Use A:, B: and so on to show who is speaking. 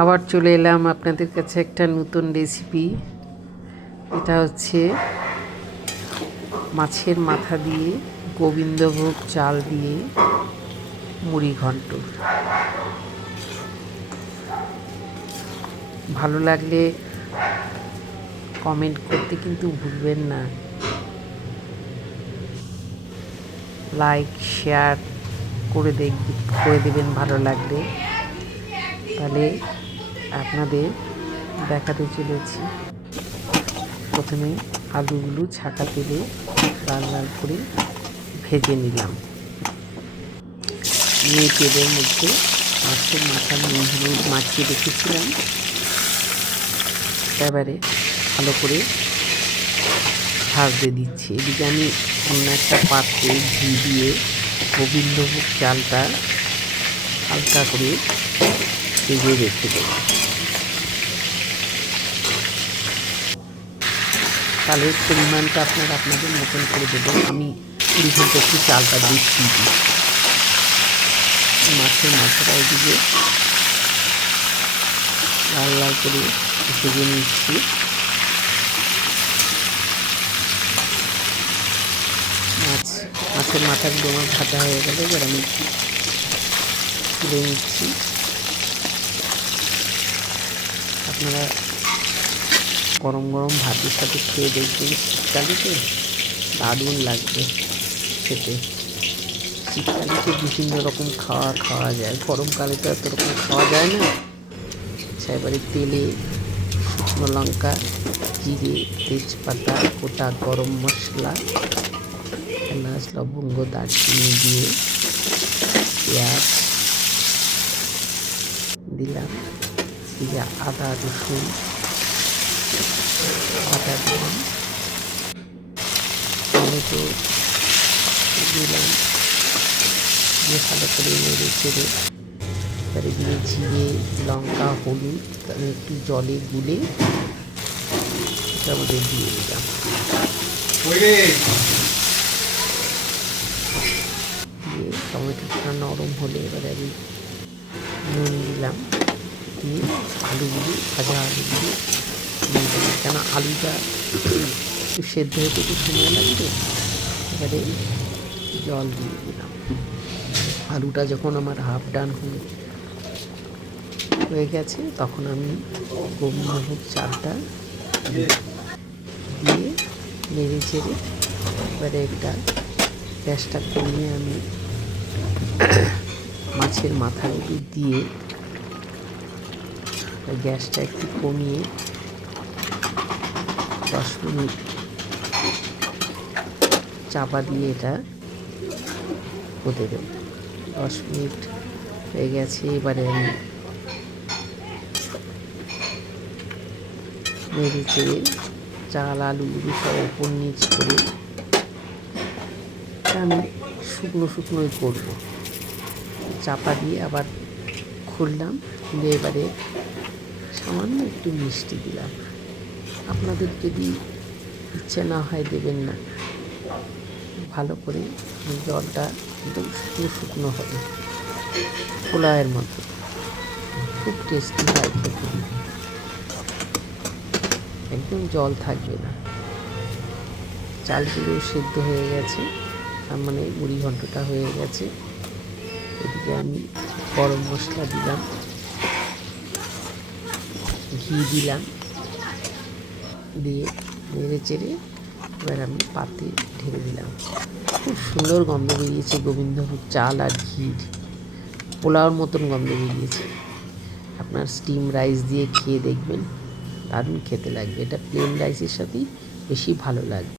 A: আবার চলে এলাম আপনাদের কাছে একটা নতুন রেসিপি এটা হচ্ছে মাছের মাথা দিয়ে গোবিন্দভোগ চাল দিয়ে মুড়ি ঘন্ট। ভালো লাগলে কমেন্ট করতে কিন্তু ভুলবেন না। লাইক শেয়ার করে দেখ করে দেবেন ভালো লাগলে। তাহলে আপনাদের দেখাতে চলেছি। প্রথমে আলুগুলো ছাকা তেলে লাল লাল করে ভেজে নিলাম। নিয়ে তেলের মধ্যে মাছের মাথা নুন মাখিয়ে রেখেছিলাম। এবারে ভালো করে ভাজতে দিচ্ছি। এদিকে আমি অন্য একটা পাত্রে ঘি দিয়ে গোবিন্দভোগ চালটা হালকা করে ভেজে রেখে দেবো চালের পরিমাণটা আপনারা আপনাদের মতন করে দেবেন আমি কুড়ি ঘণ্টা একটু চালটা দিই। মাছের মাথাটা এদিকে লাল লাল করে ভেজে নিচ্ছি। মাছ, মাছের মাথাগুলো আমার ভাজা হয়ে গেলে, এবার আমি তুলে নিচ্ছি। আপনারা গরম গরম ভাতের সাথে খেয়ে দেখবেন শীতকালে তো দারুণ লাগবে খেতে। শীতকালে তো বিভিন্ন রকম খাওয়া খাওয়া যায়, গরমকালে তো এত রকম খাওয়া যায় না। আচ্ছা এবারে তেলে শুকনো লঙ্কা, জিরে, তেজপাতা, গোটা গরম মশলা, এলাচ, লবঙ্গ, দারচিনি দিয়ে পেঁয়াজ দিলাম। দিয়ে আদা, রসুন, আদা দিলাম টমেটো দিলাম। দিয়ে ভালো করে নেড়ে চেড়ে এবারে দিয়ে জিরে, লঙ্কা, হলুদ একটু জলে গুলে মধ্যে দিয়ে দিলাম। দিয়ে টমেটোটা নরম হলে এবারে আমি নুন দিলাম। দিয়ে আলুগুলি, ভাজা আলুগুলি দিয়ে দিলাম। কেন আলুটা একটু সেদ্ধ হতে একটু সময় লাগবে? এবারে জল দিয়ে দিলাম। আলুটা যখন আমার হাফ ডান হয়ে হয়ে গেছে, তখন আমি গোবিন্দভোগ চালটা দিয়ে নেড়ে চেড়ে এবারে একটা গ্যাসটা কমিয়ে আমি মাছের মাথাগুলো দিয়ে গ্যাসটা একটু কমিয়ে দশ মিনিট চাপা দিয়ে এটা হতে দেব। দশ মিনিট হয়ে গেছে, এবারে আমি নেড়ে চাল আলুগুলো সব ওপর নিচ করে আমি শুকনো শুকনোই করব। চাপা দিয়ে আবার খুললাম খুলে এবারে সামান্য একটু মিষ্টি দিলাম। আপনাদের যদি ইচ্ছে না হয় দেবেন না। ভালো করে জলটা একদম শুকনো শুকনো হবে। পোলাওয়ের মতো। খুব টেস্টি হয় খেতে। একদম জল থাকবে না। চালগুলো সেদ্ধ হয়ে গেছে। তার মানে মুড়ি ঘন্টটা হয়ে গেছে। এদিকে আমি গরম মশলা দিলাম। ঘি দিলাম। দিয়ে নেড়ে চেড়ে এবার আমি পাতে ঢেলে দিলাম। খুব সুন্দর গন্ধ বেরিয়েছে গোবিন্দভোগ চাল আর ঘির। পোলাওর মতন গন্ধ বেরিয়েছে। আপনার স্টিম রাইস দিয়ে খেয়ে দেখবেন। দারুণ খেতে লাগবে। এটা প্লেন রাইসের সাথেই বেশি ভালো লাগবে।